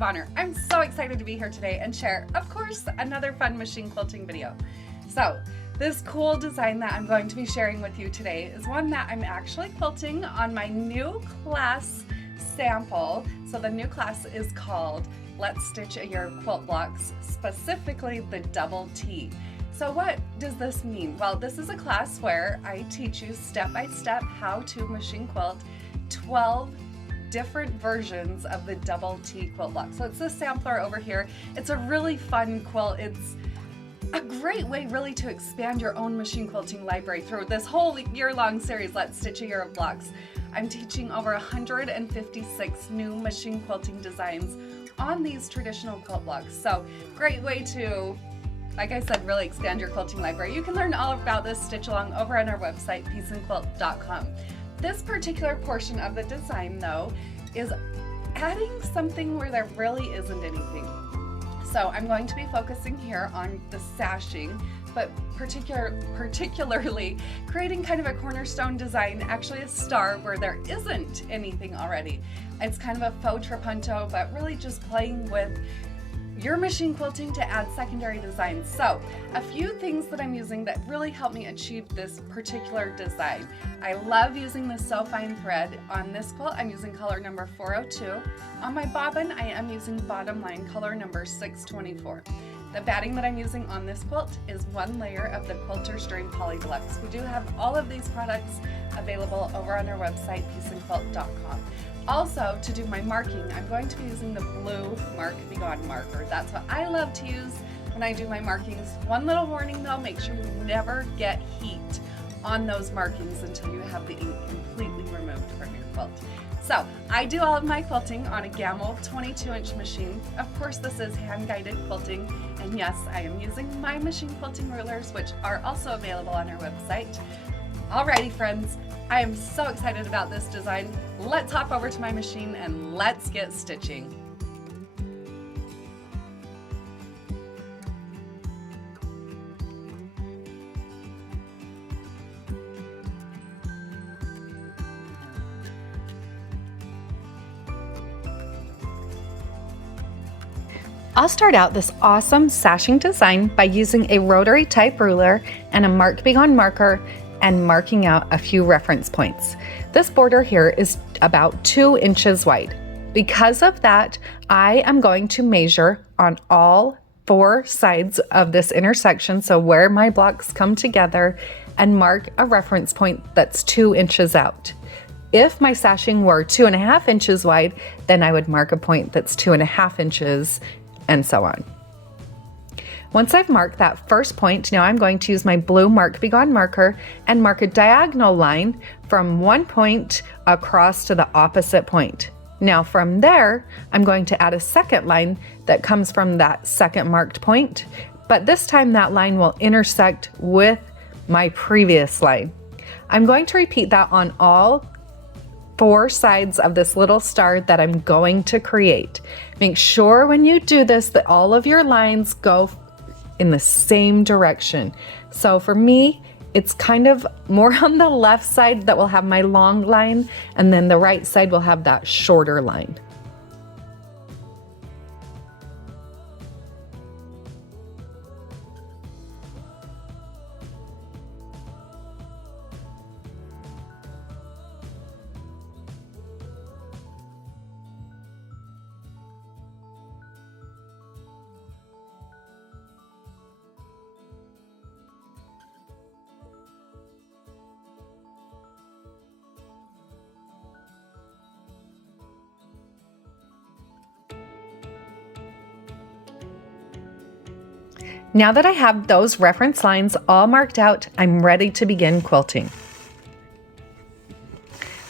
of honor. I'm so excited to be here today and share, of course, another fun machine quilting video. So this cool design that I'm going to be sharing with you today is one that I'm actually quilting on my new class sample. So the new class is called Let's Stitch Your Quilt Blocks, specifically the double T. So what does this mean? Well, this is a class where I teach you step by step how to machine quilt 12 different versions of the double T quilt block. So it's the sampler over here. It's a really fun quilt. It's a great way really to expand your own machine quilting library through this whole year-long series, Let's Stitch Your Blocks. I'm teaching over 156 new machine quilting designs on these traditional quilt blocks. So great way to, like I said, really expand your quilting library. You can learn all about this stitch along over on our website, pieceandquilt.com. This particular portion of the design, though, is adding something where there really isn't anything. So I'm going to be focusing here on the sashing, but particularly creating kind of a cornerstone design, actually a star where there isn't anything already. It's kind of a faux trapunto, but really just playing with your machine quilting to add secondary designs. So a few things that I'm using that really help me achieve this particular design. I love using the So Fine thread. On this quilt, I'm using color number 402. On my bobbin, I am using bottom line color number 624. The batting that I'm using on this quilt is one layer of the Quilter's Dream Poly Deluxe. We do have all of these products available over on our website, pieceandquilt.com. Also, to do my marking, I'm going to be using the blue Mark Be Gone marker. That's what I love to use when I do my markings. One little warning though, make sure you never get heat on those markings until you have the ink completely removed from your quilt. So, I do all of my quilting on a Gamble 22-inch machine. Of course, this is hand-guided quilting, and yes, I am using my machine quilting rulers, which are also available on our website. Alrighty friends, I am so excited about this design. Let's hop over to my machine and let's get stitching. I'll start out this awesome sashing design by using a rotary type ruler and a Mark Be Gone marker and marking out a few reference points. This border here is about 2 inches wide. Because of that, I am going to measure on all 4 sides of this intersection, so where my blocks come together, and mark a reference point that's 2 inches out. If my sashing were 2.5 inches wide, then I would mark a point that's 2.5 inches, and so on. Once I've marked that first point, now I'm going to use my blue Mark Be Gone marker and mark a diagonal line from one point across to the opposite point. Now from there, I'm going to add a second line that comes from that second marked point, but this time that line will intersect with my previous line. I'm going to repeat that on all 4 sides of this little star that I'm going to create. Make sure when you do this that all of your lines go in the same direction. So for me, it's kind of more on the left side that will have my long line, and then the right side will have that shorter line. Now that I have those reference lines all marked out, I'm ready to begin quilting.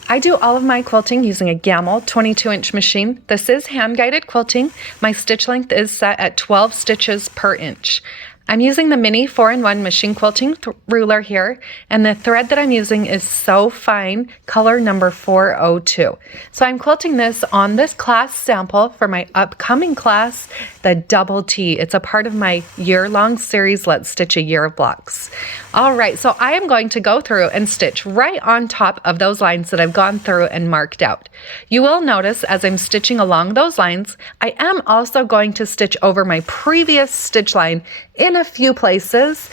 I do all of my quilting using a Gamble 22-inch machine. This is hand-guided quilting. My stitch length is set at 12 stitches per inch. I'm using the mini 4-in-1 machine quilting ruler here, and the thread that I'm using is So Fine, color number 402. So I'm quilting this on this class sample for my upcoming class, the Double T. It's a part of my year-long series, Let's Stitch a Year of Blocks. All right, so I am going to go through and stitch right on top of those lines that I've gone through and marked out. You will notice as I'm stitching along those lines, I am also going to stitch over my previous stitch line in a few places.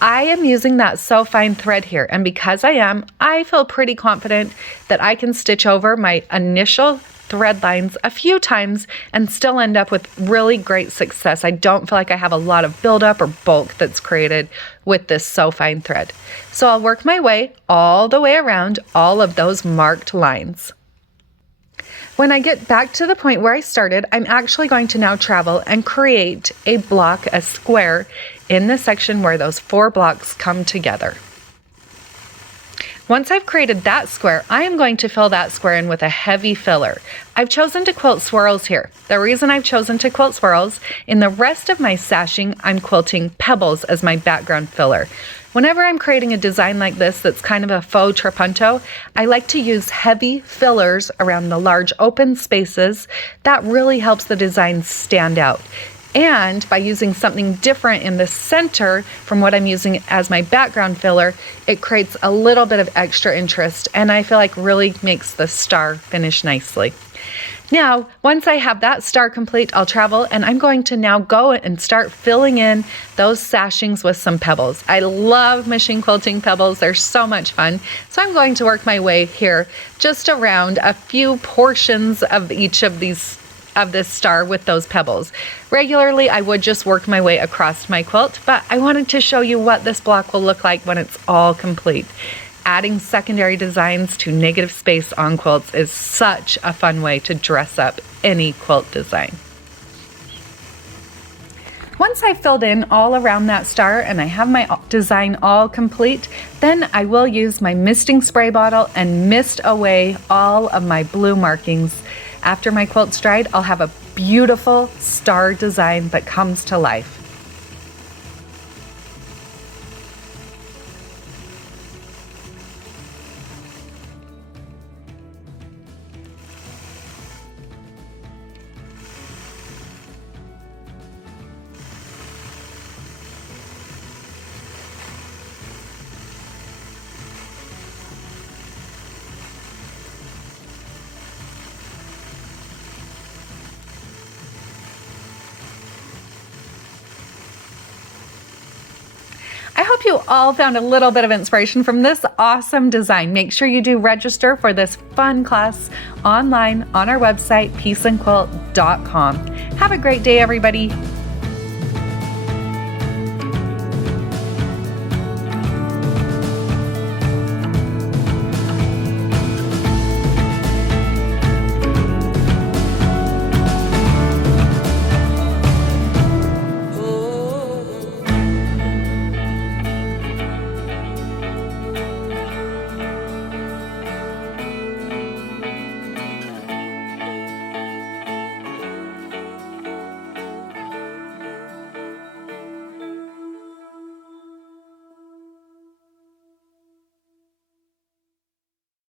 I am using that So Fine thread here, and because I feel pretty confident that I can stitch over my initial thread lines a few times and still end up with really great success. I don't feel like I have a lot of buildup or bulk that's created with this So Fine thread. So I'll work my way all the way around all of those marked lines. When I get back to the point where I started, I'm actually going to now travel and create a block, a square, in the section where those 4 blocks come together. Once I've created that square, I am going to fill that square in with a heavy filler. I've chosen to quilt swirls here. The reason I've chosen to quilt swirls, in the rest of my sashing, I'm quilting pebbles as my background filler. Whenever I'm creating a design like this that's kind of a faux trapunto, I like to use heavy fillers around the large open spaces. That really helps the design stand out. And by using something different in the center from what I'm using as my background filler, it creates a little bit of extra interest, and I feel like really makes the star finish nicely. Now, once I have that star complete, I'll travel and I'm going to now go and start filling in those sashings with some pebbles. I love machine quilting pebbles. They're so much fun. So I'm going to work my way here just around a few portions of each of this star with those pebbles. Regularly, I would just work my way across my quilt, but I wanted to show you what this block will look like when it's all complete. Adding secondary designs to negative space on quilts is such a fun way to dress up any quilt design. Once I've filled in all around that star and I have my design all complete, then I will use my misting spray bottle and mist away all of my blue markings. After my quilt's dried, I'll have a beautiful star design that comes to life. I hope you all found a little bit of inspiration from this awesome design. Make sure you do register for this fun class online on our website, peaceandquilt.com. Have a great day, everybody.